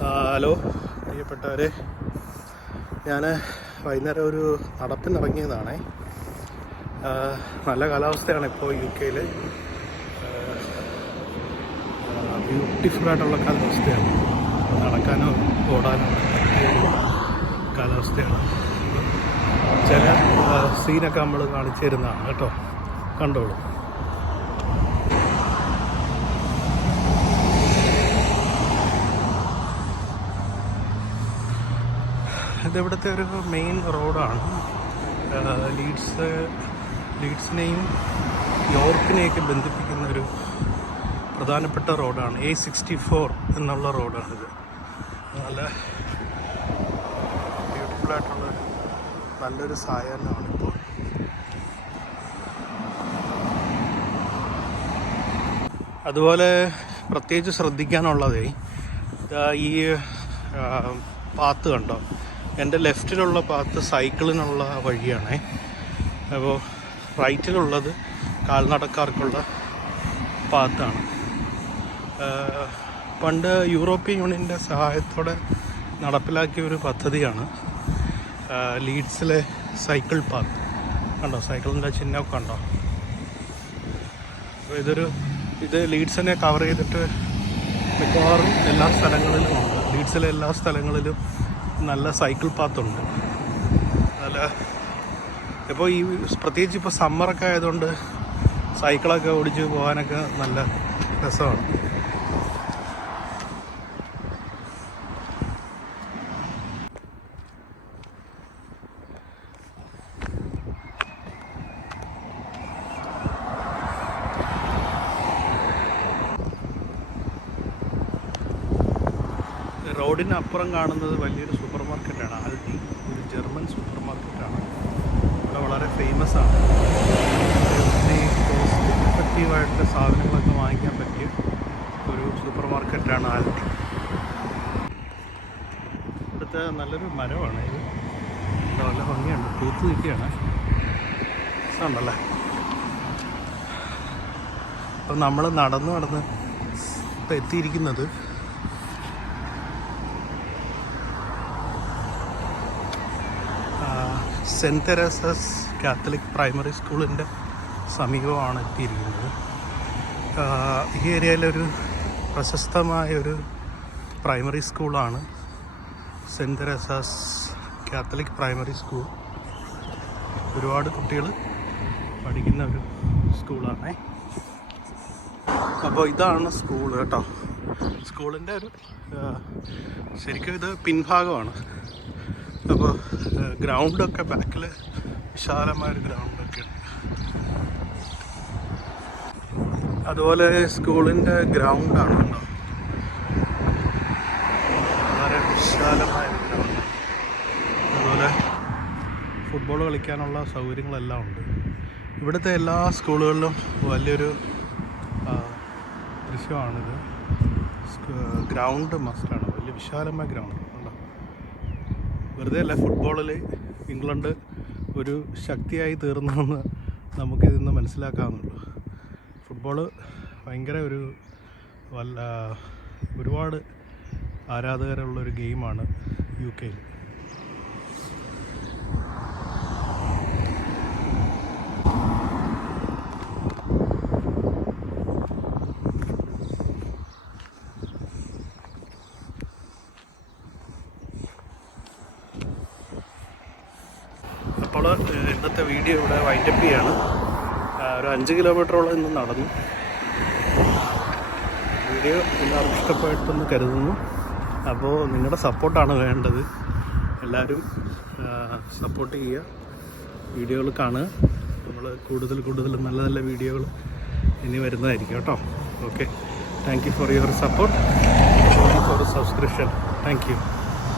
Hello പ്രിയപ്പെട്ടവരെ, ഞാൻ വൈകുന്നേരം ഒരു നടപ്പിനിറങ്ങിയതാണേ. നല്ല കാലാവസ്ഥയാണ് ഇപ്പോൾ UK-ൽ. ബ്യൂട്ടിഫുള്ളായിട്ടുള്ള കാലാവസ്ഥയാണ്. നടക്കാനോ ഓടാനോ കാലാവസ്ഥയാണ്. ചില സീനൊക്കെ നമ്മൾ കാണിച്ചു തരുന്നതാണ് കേട്ടോ, കണ്ടോളൂ. ഇതിവിടുത്തെ ഒരു മെയിൻ റോഡാണ്. ലീഡ്സിനെയും യോർക്കിനെയൊക്കെ ബന്ധിപ്പിക്കുന്ന ഒരു പ്രധാനപ്പെട്ട റോഡാണ്. A64 എന്നുള്ള റോഡാണിത്. നല്ല ബ്യൂട്ടിഫുള്ളായിട്ടുള്ളൊരു നല്ലൊരു സായാഹ്നമാണിപ്പോൾ. അതുപോലെ പ്രത്യേകിച്ച് ശ്രദ്ധിക്കാനുള്ളതേ, ഈ പാത്ത് കണ്ടോ, എൻ്റെ ലെഫ്റ്റിലുള്ള പാത്ത് സൈക്കിളിനുള്ള വഴിയാണേ. അപ്പോൾ റൈറ്റിലുള്ളത് കാൽനടക്കാർക്കുള്ള പാത്താണ്. പണ്ട് യൂറോപ്യൻ യൂണിയൻ്റെ സഹായത്തോടെ നടപ്പിലാക്കിയ ഒരു പദ്ധതിയാണ് ലീഡ്സിലെ സൈക്കിൾ പാത്ത്. കണ്ടോ, സൈക്കിളിൻ്റെ ചിഹ്നമൊക്കെ കണ്ടോ. അപ്പോൾ ഇത് ലീഡ്സിനെ കവർ ചെയ്തിട്ട് മിക്കവാറും എല്ലാ സ്ഥലങ്ങളിലും ഉണ്ട്. ലീഡ്സിലെ എല്ലാ സ്ഥലങ്ങളിലും നല്ല സൈക്കിൾ പാത്തുണ്ട്. നല്ല ഇപ്പോൾ പ്രത്യേകിച്ച് ഇപ്പോൾ സമ്മറൊക്കെ ആയതുകൊണ്ട് സൈക്കിളൊക്കെ ഓടിച്ച് പോകാനൊക്കെ നല്ല രസമാണ്. റോഡിനപ്പുറം കാണുന്നത് വലിയൊരു സൂപ്പർ മാർക്കറ്റാണ്. ആൽഡി, ഒരു ജർമ്മൻ സൂപ്പർ മാർക്കറ്റാണ്. ഇവിടെ വളരെ ഫേമസ് ആണ്. ഒത്തിരി കോസ്റ്റ് എഫക്റ്റീവായിട്ട് സാധനങ്ങളൊക്കെ വാങ്ങിക്കാൻ പറ്റിയ ഒരു സൂപ്പർ മാർക്കറ്റാണ് ആൽഡി. ഇവിടുത്തെ നല്ലൊരു മരമാണ് ഇത്. നല്ല ഭംഗിയുണ്ട്, പൂത്ത് നിൽക്കുകയാണ്. രസമുണ്ടല്ലേ. അപ്പം നമ്മൾ നടന്ന് ഇപ്പം എത്തിയിരിക്കുന്നത് സെൻറ്റ് തെരേസസ് കാത്തലിക് പ്രൈമറി സ്കൂളിൻ്റെ സമീപമാണ് എത്തിയിരിക്കുന്നത്. ഈ ഏരിയയിലൊരു പ്രശസ്തമായൊരു പ്രൈമറി സ്കൂളാണ് Saint Teresa's Catholic Primary School. ഒരുപാട് കുട്ടികൾ പഠിക്കുന്ന ഒരു സ്കൂളാണേ. അപ്പോൾ ഇതാണ് സ്കൂൾ കേട്ടോ. സ്കൂളിൻ്റെ ഒരു ശരിക്കും ഇത് പിൻഭാഗമാണ്. അപ്പോൾ ഗ്രൗണ്ടൊക്കെ ബാക്കിൽ വിശാലമായൊരു ഗ്രൗണ്ടൊക്കെ ഉണ്ട്. അതുപോലെ സ്കൂളിൻ്റെ ഗ്രൗണ്ടാണ് കേട്ടോ, വളരെ വിശാലമായൊരു ഗ്രൗണ്ട്. അതുപോലെ ഫുട്ബോൾ കളിക്കാനുള്ള സൗകര്യങ്ങളെല്ലാം ഉണ്ട്. ഇവിടുത്തെ എല്ലാ സ്കൂളുകളിലും വലിയൊരു ദൃശ്യമാണിത്. ഗ്രൗണ്ട് മസ്റ്റാണ്, വലിയ വിശാലമായ ഗ്രൗണ്ട്. വെറുതെ അല്ല, ഫുട്ബോളിൽ ഇംഗ്ലണ്ട് ഒരു ശക്തിയായി തീർന്നതെന്ന് നമുക്കിതിൽ നിന്ന് മനസ്സിലാക്കാവുന്നുള്ളൂ. ഫുട്ബോൾ ഭയങ്കര ഒരുപാട് ആരാധകരുള്ളൊരു ഗെയിമാണ് UK-ൽ. അപ്പോൾ ഇന്നത്തെ വീഡിയോ ഇവിടെ വൈൻഡപ്പ് ചെയ്യാണ്. ഒരു 5 കിലോമീറ്ററോളം ഇന്ന് നടന്നു. വീഡിയോ എല്ലാവർക്കും ഇഷ്ടപ്പെട്ടെന്ന് കരുതുന്നു. അപ്പോൾ നിങ്ങളുടെ സപ്പോർട്ടാണ് വേണ്ടത്. എല്ലാവരും സപ്പോർട്ട് ചെയ്യുക, വീഡിയോകൾ കാണുക. നമ്മൾ കൂടുതൽ നല്ല നല്ല വീഡിയോകൾ ഇനി വരുന്നതായിരിക്കും കേട്ടോ. Okay, thank you for your support, for subscription. Thank U.